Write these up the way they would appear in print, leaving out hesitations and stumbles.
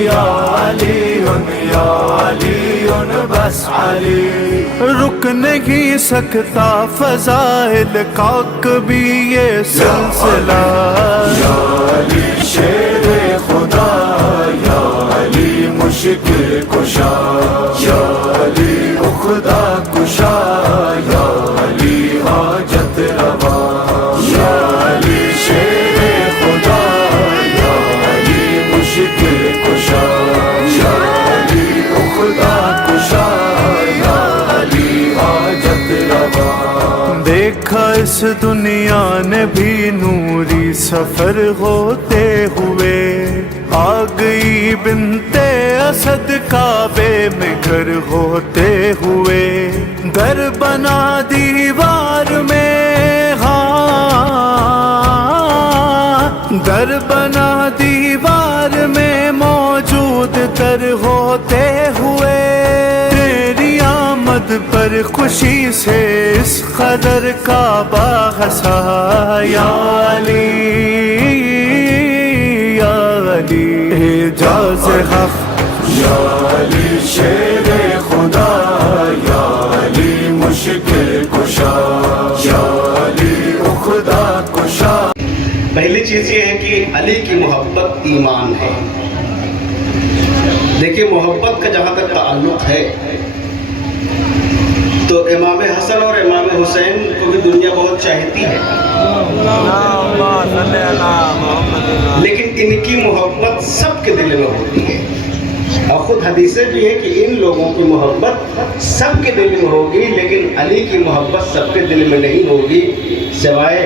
یا علی یا علی بس علی. رک نہیں سکتا فضائل کا کبھی یہ سلسلہ. یا علی شیر خدا یا علی مشکل کشا یا علی عقدہ کشا یا علی حاجت روا. یا علی شیر خدا یا علی مشکل کشا یا علی عقدہ کشا یا علی حاجت روا. دیکھا اس دنیا نے بھی نوری سفر ہوتے ہوئے. آ گئی بنت اسد کعبے میں گھر ہوتے ہوئے. در بنا دیوار میں ہاں در بنا دیوار میں موجود در ہوتے ہوئے. تیری آمد پر خوشی سے اس قدر کعبہ ہنسا. یا علی یا علی اعجاز حق یا علی شیر خدا یا علی مشکل کشا یا علی عقدہ کشا. پہلی چیز یہ ہے کہ علی کی محبت ایمان ہے. دیکھیے محبت کا جہاں تک تعلق ہے تو امام حسن اور امام حسین کو بھی دنیا بہت چاہتی ہے، لیکن ان کی محبت سب کے دل میں ہوتی ہے. اور خود حدیثیں بھی ہیں کہ ان لوگوں کی محبت سب کے دل میں ہوگی، لیکن علی کی محبت سب کے دل میں نہیں ہوگی سوائے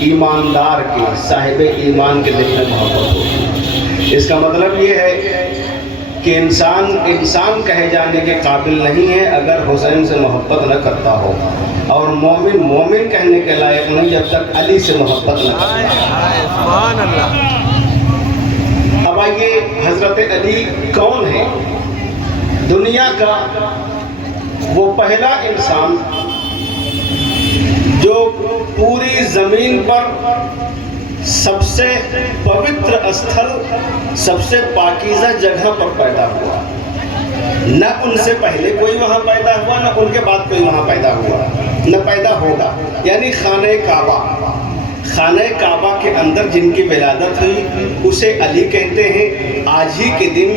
ایماندار کے، صاحب ایمان کے دل میں محبت ہوگی. اس کا مطلب یہ ہے کہ انسان کہے جانے کے قابل نہیں ہے اگر حسین سے محبت نہ کرتا ہو، اور مومن کہنے کے لائق نہیں جب تک علی سے محبت نہ کرتا. اب آئیے حضرت علی کون ہے؟ دنیا کا وہ پہلا انسان جو پوری زمین پر سب سے پوتر استھل، سب سے پاکیزہ جگہ پر پیدا ہوا. نہ ان سے پہلے کوئی وہاں پیدا ہوا، نہ ان کے بعد کوئی وہاں پیدا ہوا، نہ پیدا ہوگا. یعنی خانہ کعبہ، خانہ کعبہ کے اندر جن کی ولادت ہوئی اسے علی کہتے ہیں. آج ہی کے دن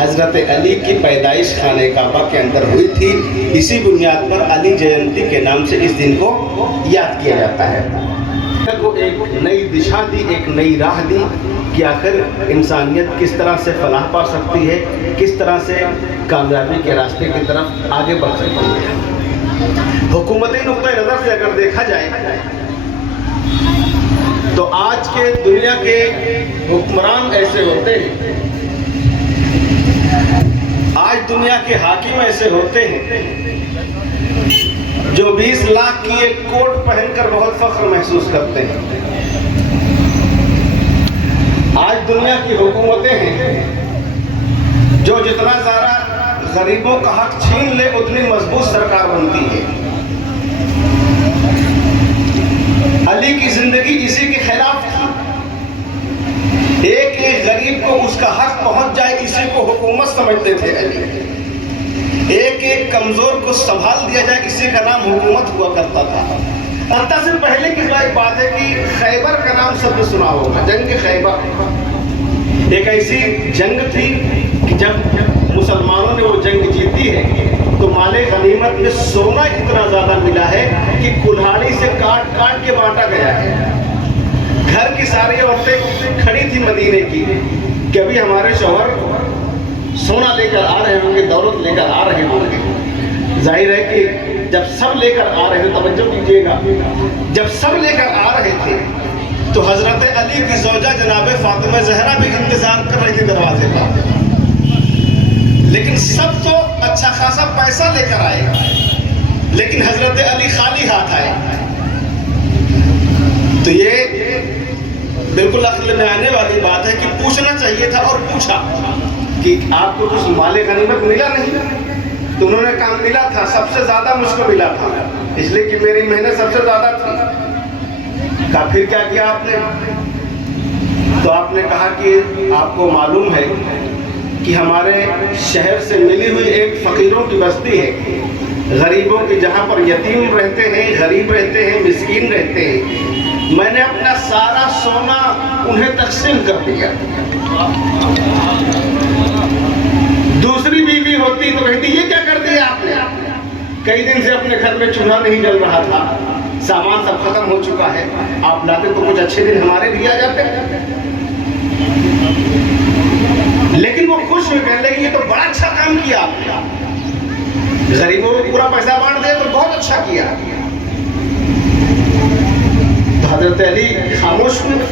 حضرت علی کی پیدائش خانہ کعبہ کے اندر ہوئی تھی. اسی بنیاد پر علی جینتی کے نام سے اس دن کو یاد کیا جاتا ہے. کو ایک نئی دشا دی، ایک نئی راہ دی کہ آخر انسانیت کس طرح سے فلاح پا سکتی ہے، کس طرح سے کامیابی کے راستے کی طرف آگے بڑھ سکتی ہے. حکومتی نقطۂ نظر سے اگر دیکھا جائے تو آج کے دنیا کے حکمران ایسے ہوتے ہیں، آج دنیا کے حاکم ایسے ہوتے ہیں جو 20 لاکھ کی ایک کوٹ پہن کر بہت فخر محسوس کرتے ہیں. آج دنیا کی حکومتیں ہیں جو جتنا زیادہ غریبوں کا حق چھین لے اتنی مضبوط سرکار بنتی ہے. علی کی زندگی اسی کے خلاف تھی. ایک غریب کو اس کا حق پہنچ جائے اسی کو حکومت سمجھتے تھے علی. ایک کمزور کو سنبھال دیا جائے اسی کا نام حکومت ہوا کرتا تھا. حتیٰ سے پہلے کی بات ہے کہ خیبر کا نام سب نے سنا ہوگا. جنگ خیبر ایک ایسی جنگ تھی کہ جب مسلمانوں نے وہ جنگ جیتی ہے تو مال غنیمت میں سونا اتنا زیادہ ملا ہے کہ کلہاڑی سے کاٹ کاٹ کے بانٹا گیا ہے. گھر کی ساری عورتیں کھڑی تھی مدینے کی کہ ابھی ہمارے شوہر سونا لے کر آ رہے ہوں گے، دولت لے کر آ رہے ہوں گے. ظاہر ہے کہ جب سب لے کر آ رہے تھے، توجہ کیجیے گا، جب سب لے کر آ رہے تھے تو حضرت علی کی زوجہ جناب فاطمہ زہرا بھی انتظار کر رہی تھی دروازے پر. لیکن سب تو اچھا خاصا پیسہ لے کر آئے لیکن حضرت علی خالی ہاتھ آئے. تو یہ بالکل عقل میں آنے والی بات ہے کہ پوچھنا چاہیے تھا، اور پوچھا کہ آپ کو کچھ مال غنیمت ملا نہیں؟ تو انہوں نے کہا ملا تھا، سب سے زیادہ مجھ کو ملا تھا، اس لیے کہ میری محنت سب سے زیادہ تھی. کہا پھر کیا کیا آپ نے؟ تو آپ نے کہا کہ آپ کو معلوم ہے کہ ہمارے شہر سے ملی ہوئی ایک فقیروں کی بستی ہے، غریبوں کی، جہاں پر یتیم رہتے ہیں، غریب رہتے ہیں، مسکین رہتے ہیں، میں نے اپنا سارا سونا انہیں تقسیم کر دیا۔ دوسری بیوی ہوتی تو کہتی یہ کیا کر دیا آپ نے؟ کئی دن سے اپنے گھر میں چولہا نہیں جل رہا تھا، سامان سب ختم ہو چکا ہے، آپ لاتے تو کچھ اچھے دن ہمارے بھی آ جاتے۔ لیکن وہ خوش ہوئے، کہنے لگے یہ تو بڑا اچھا کام کیا آپ نے، غریبوں کو پورا پیسہ بانٹ دیا تو بہت اچھا کیا۔ تو حضرت علی خاموش ہوئے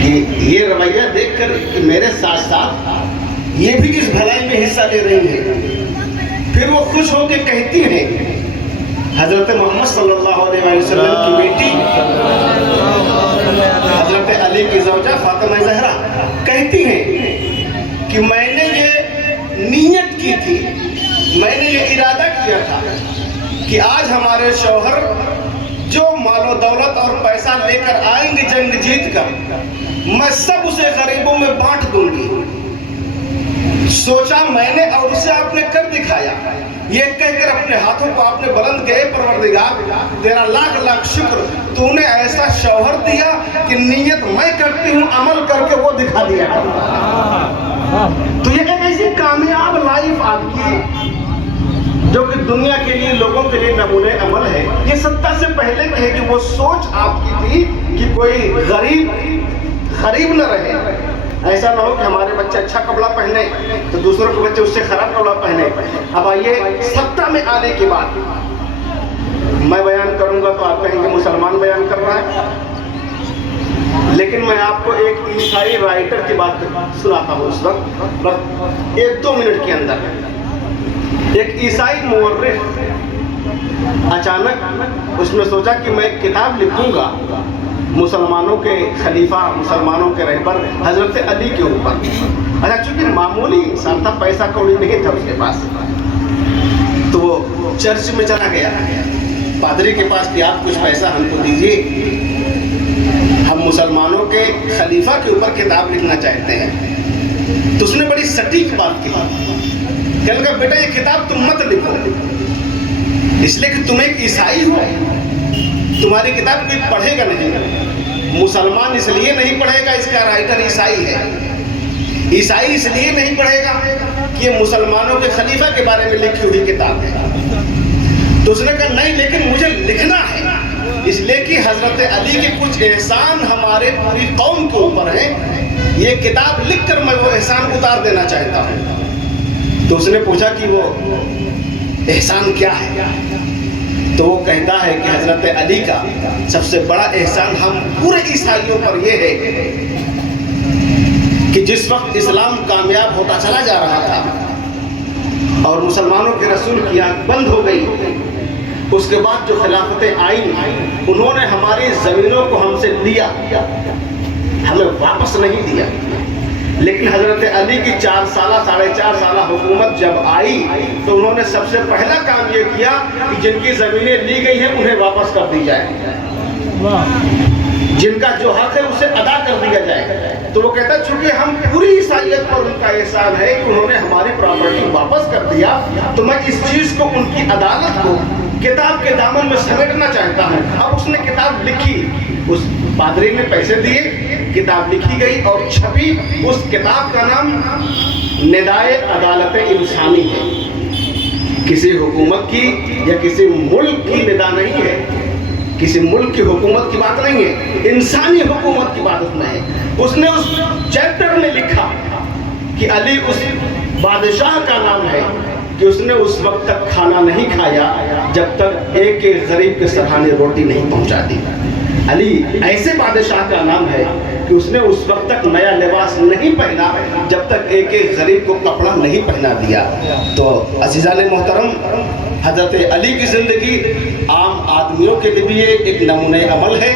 کہ یہ رویہ دیکھ کر کہ میرے ساتھ ساتھ یہ بھی اس بھلائی میں حصہ لے رہی ہیں۔ پھر وہ خوش ہو کے کہتی ہیں، حضرت محمد صلی اللہ علیہ وسلم کی بیٹی حضرت علی کی زوجہ فاطمہ زہرا کہتی ہیں کہ میں نے یہ نیت کی تھی، میں نے یہ ارادہ کیا تھا کہ آج ہمارے شوہر جو مال و دولت اور پیسہ لے کر آئیں گے جنگ جیت کر، میں سب اسے غریبوں میں بانٹ دوں گی۔ سوچا میں نے اور اسے آپ نے کر دکھایا۔ یہ کہہ کر اپنے ہاتھوں کو آپ نے بلند کیے، پروردگار تیرا لاکھ لاکھ شکر، تو نے ایسا شوہر دیا کہ نیت میں کرتی ہوں، عمل کر کے وہ دکھا دیا۔ تو یہ ایک ایسی کامیاب لائف آپ کی جو کہ دنیا کے لیے، لوگوں کے لیے نمونہ عمل ہے۔ یہ ستہ سے پہلے کہ ہے کہ وہ سوچ آپ کی تھی کہ کوئی غریب نہ رہے، ایسا نہ ہو کہ ہمارے بچے اچھا کپڑا پہنے تو دوسروں کے بچے اس سے خراب کپڑا پہنے۔ اب آئیے ستہ میں آنے کے بعد میں بیان کروں گا تو آپ کہیں گے مسلمان بیان کر رہا ہے، لیکن میں آپ کو ایک عیسائی رائٹر کی بات سناتا ہوں اس وقت، ایک دو منٹ کے اندر۔ ایک عیسائی مورخ اچانک اس نے سوچا کہ میں ایک کتاب لکھوں گا مسلمانوں کے خلیفہ، مسلمانوں کے رہبر حضرت علی کے اوپر۔ اچھا چونکہ معمولی انسان تھا، پیسہ کوڑی نہیں تھا اس کے پاس، تو وہ چرچ میں چلا گیا پادری کے پاس کہ آپ کچھ پیسہ ہم کو دیجیے، ہم مسلمانوں کے خلیفہ کے اوپر کتاب لکھنا چاہتے ہیں۔ تو اس نے بڑی سٹیک بات کی، کہنے لگا بیٹا یہ کتاب تم مت لکھو، اس لیے کہ تم ایک عیسائی ہو، تمہاری کتاب کوئی پڑھے گا نہیں۔ مسلمان اس لیے نہیں پڑھے گا، اس کا رائٹر عیسائی ہے۔ عیسائی اس لیے نہیں پڑھے گا کہ یہ مسلمانوں کے خلیفہ کے بارے میں لکھی ہوئی کتاب ہے۔ تو اس نے کہا نہیں، لیکن مجھے لکھنا ہے، اس لیے کہ حضرت علی کے کچھ احسان ہمارے پوری قوم کے اوپر ہیں، یہ کتاب لکھ کر میں وہ احسان اتار دینا چاہتا ہوں۔ تو اس نے پوچھا کہ وہ احسان کیا ہے؟ تو وہ کہتا ہے کہ حضرت علی کا سب سے بڑا احسان ہم پورے عیسائیوں پر یہ ہے کہ جس وقت اسلام کامیاب ہوتا چلا جا رہا تھا اور مسلمانوں کے رسول کی آنکھ بند ہو گئی، اس کے بعد جو خلافتیں آئیں انہوں نے ہماری زمینوں کو ہم سے لیا، ہمیں واپس نہیں دیا، لیکن حضرت علی کی 4 سالہ 4.5 سالہ حکومت جب آئی تو انہوں نے سب سے پہلا کام یہ کیا کہ جن کی زمینیں لی گئی ہیں انہیں واپس کر دی جائے، جن کا جو حق ہے اسے ادا کر دیا جائے۔ تو وہ کہتا ہے چونکہ ہم پوری عیسائیت پر ان کا احسان ہے کہ انہوں نے ہماری پراپرٹی واپس کر دیا، تو میں اس چیز کو، ان کی عدالت کو کتاب کے دامن میں سمیٹنا چاہتا ہوں۔ اب اس نے کتاب لکھی، اس پادری نے پیسے دیے، کتاب لکھی گئی اور چھپی۔ اس کتاب کا نام ندائے عدالت انسانی ہے، کسی حکومت کی یا کسی ملک کی ندا نہیں ہے، کسی ملک کی حکومت کی بات نہیں ہے، انسانی حکومت کی بات اس میں ہے۔ اس نے اس چیپٹر میں لکھا کہ علی اس بادشاہ کا نام ہے کہ اس نے اس وقت تک کھانا نہیں کھایا جب تک ایک ایک غریب کے سرحانے روٹی نہیں پہنچا دی۔ علی ایسے بادشاہ کا نام ہے کہ اس نے اس وقت تک نیا لباس نہیں پہنا جب تک ایک ایک غریب کو کپڑا نہیں پہنا دیا۔ تو عزیزان محترم، حضرت علی کی زندگی عام آدمیوں کے لیے بھی ایک نمونہ عمل ہے،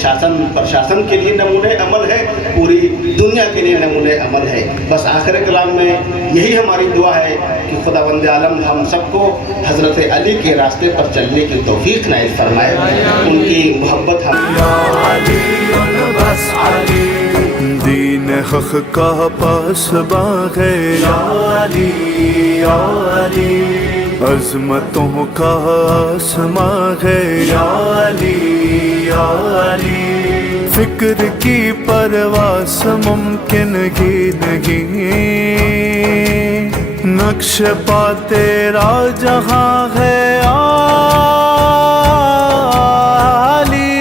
شاسن پرشاسن کے لیے نمونہ عمل ہے، پوری دنیا کے لیے نمونہ عمل ہے۔ بس آخر کلام میں یہی ہماری دعا ہے کہ خداوند عالم ہم سب کو حضرت علی کے راستے پر چلنے کی توفیق عنایت فرمائے، ان کی محبت ہم یا علی بس علی دین حق کا پاسباں ہے یا علی یا علی، عظمتوں کا آسماں ہے یا علی یا علی، فکر کی پرواز ممکن ہی نہیں، نقش پا تیرا جہاں ہے علی،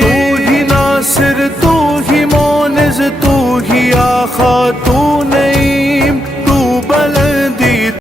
تو ہی ناصر تو ہی مونز تو ہی آقا، تو نے